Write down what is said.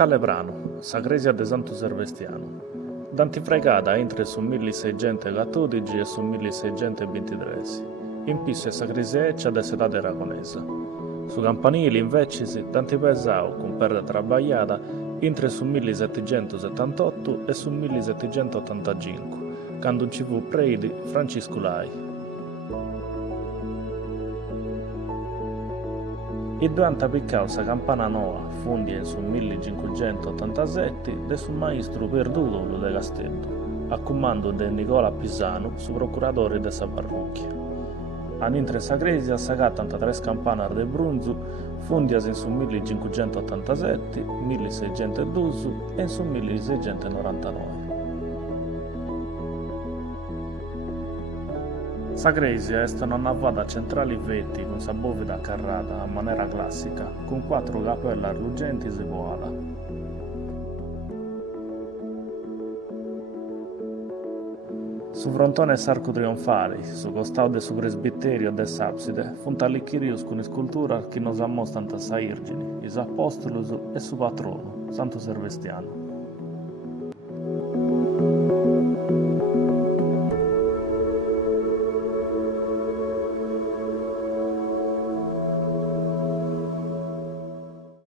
Scalebrano, Sagresia de Santu Servestiano. D'antifregata entra su 1614 e su 1623. In pisso è Sagresia de Sedade Aragonesa. Su campanile invece d'antipesau con perda trabagliata entra su 1778 e su 1785, quando ci fu predi Francisco Lai. I due hanno piccato sa campana nuova, fondia in su 1587, de su maestro perduto de Castello, a comando de Nicola Pisano, su procuratore de sa parrocchia. All'intre Sagresia sa 83 campanar de Brunzu, fondias in su 1587, 1612 e in su 1699. Sagresia è una navata centrale vetti con sa bovida carrata a maniera classica, con 4 cappelle arluggenti e poala. Su frontone s'arco trionfale, su costato de su presbiterio de s'abside, funt allicchirius con scultura che nos ammostrano sa Irgini, is apostolus e su patrono, Santo Servestiano.